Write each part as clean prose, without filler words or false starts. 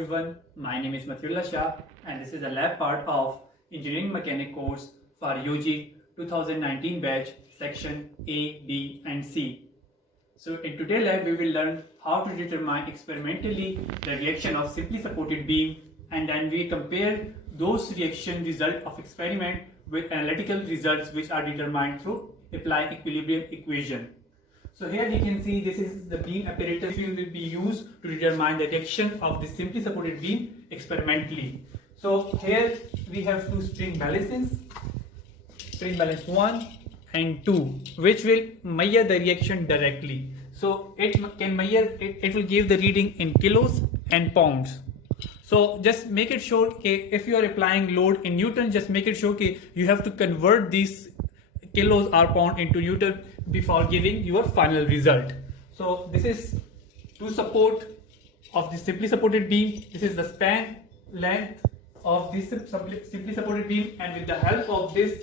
Everyone, my name is Mathiullah Shah and this is the lab part of Engineering Mechanic course for UG 2019 batch section A, B and C. So in today's lab we will learn how to determine experimentally the reaction of simply supported beam, and then we compare those reaction result of experiment with analytical results which are determined through applying equilibrium equation. So here you can see this is the beam apparatus which will be used to determine the reaction of the simply supported beam experimentally. So here we have two spring balances, spring balance 1 and 2, which will measure the reaction directly. So it can measure, it will give the reading in kilos and pounds. So just make it sure, okay, if you are applying load in Newton, just make it sure, okay, you have to convert these kilos or pound into Newton before giving your final result. So this is two support of the simply supported beam. This is the span length of this simply supported beam, and with the help of this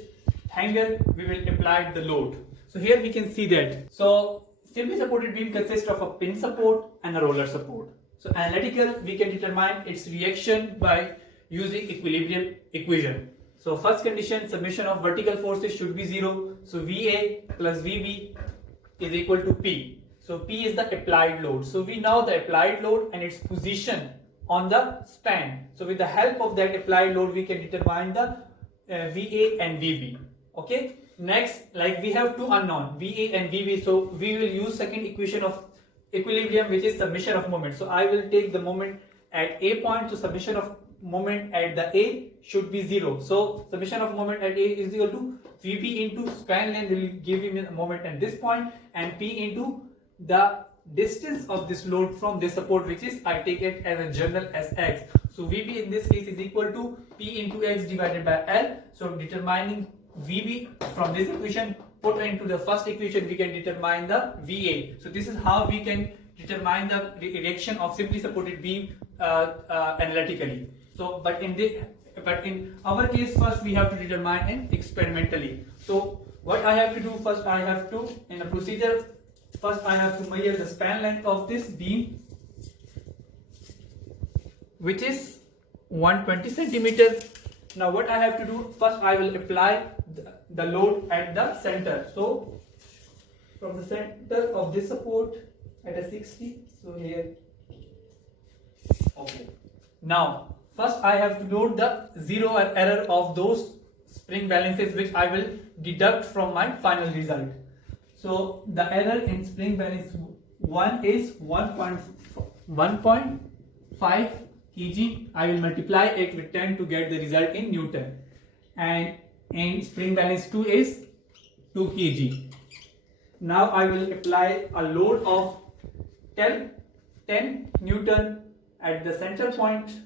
hanger we will apply the load. So here we can see that. So simply supported beam consists of a pin support and a roller support. So analytical, we can determine its reaction by using equilibrium equation. So first condition, summation of vertical forces should be 0. So VA plus VB is equal to P. So P is the applied load. So we know the applied load and its position on the span. So with the help of that applied load, we can determine the VA and VB. Okay. Next, like we have two unknown, VA and VB. So we will use second equation of equilibrium, which is summation of moment. So I will take the moment at A point. So summation of moment at the A should be 0. So summation of moment at A is equal to VB into span length will give me a moment at this point, and P into the distance of this load from this support, which is, I take it as a general as X. So VB in this case is equal to P into X divided by L. So determining VB from this equation put into the first equation, we can determine the VA. So this is how we can determine the reaction of simply supported beam analytically. So but in our case, first we have to determine it experimentally. So what I have to do first, I have to, in a procedure, first I have to measure the span length of this beam, which is 120 centimeters. Now what I have to do, first I will apply the load at the center. So from the center of this support at a 60, so here, okay. Now first I have to load the zero error of those spring balances, which I will deduct from my final result. So the error in spring balance 1 is 1.5 kg. I will multiply it with 10 to get the result in Newton, and in spring balance 2 is 2 kg. Now I will apply a load of 10 Newton at the center point.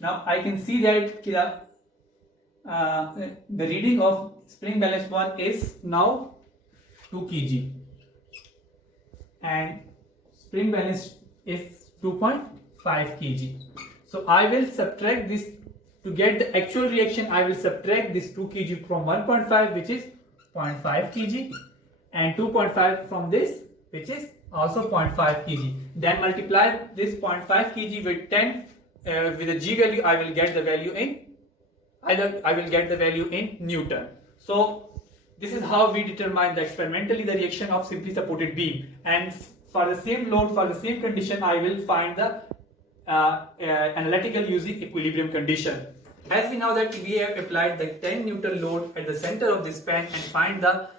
Now I can see that the reading of spring balance 1 is now 2 kg and spring balance is 2.5 kg. So I will subtract this to get the actual reaction. I will subtract this 2 kg from 1.5, which is 0.5 kg, and 2.5 from this, which is also 0.5 kg. Then multiply this 0.5 kg with 10 with a G value. I will get the value in Newton. So this is how we determine the experimentally the reaction of simply supported beam, and for the same load, for the same condition, I will find the analytical using equilibrium condition. As we know that we have applied the 10 Newton load at the center of the span and find the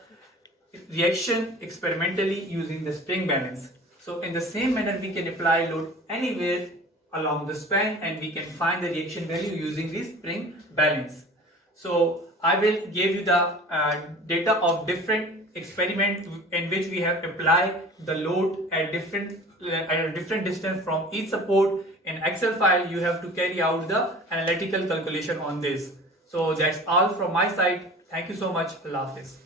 reaction experimentally using the spring balance. So in the same manner, we can apply load anywhere along the span and we can find the reaction value using the spring balance. So I will give you the data of different experiment in which we have applied the load at a different distance from each support. In Excel file, you have to carry out the analytical calculation on this. So that's all from my side. Thank you so much. Allah Hafiz.